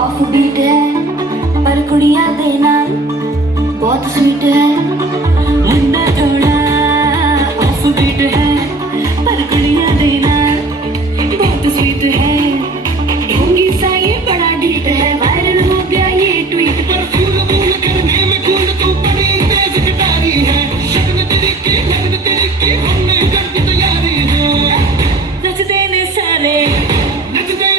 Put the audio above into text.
Off beat है पर कुड़ियां दे नाल बहुत स्वीट है। मुंडा थोड़ा ऑफ बीट है पर कुड़ियां दे नाल बहुत स्वीट है। ढोंगी सा ये बड़ा ढीठ है, वायरल हो गया ये ट्वीट पर। फूल फूल करने में कूल तू बड़ी तेज गिटारी है। शगन तेरी की हमने कर दी तैयारी है। नचते ने सारे नचते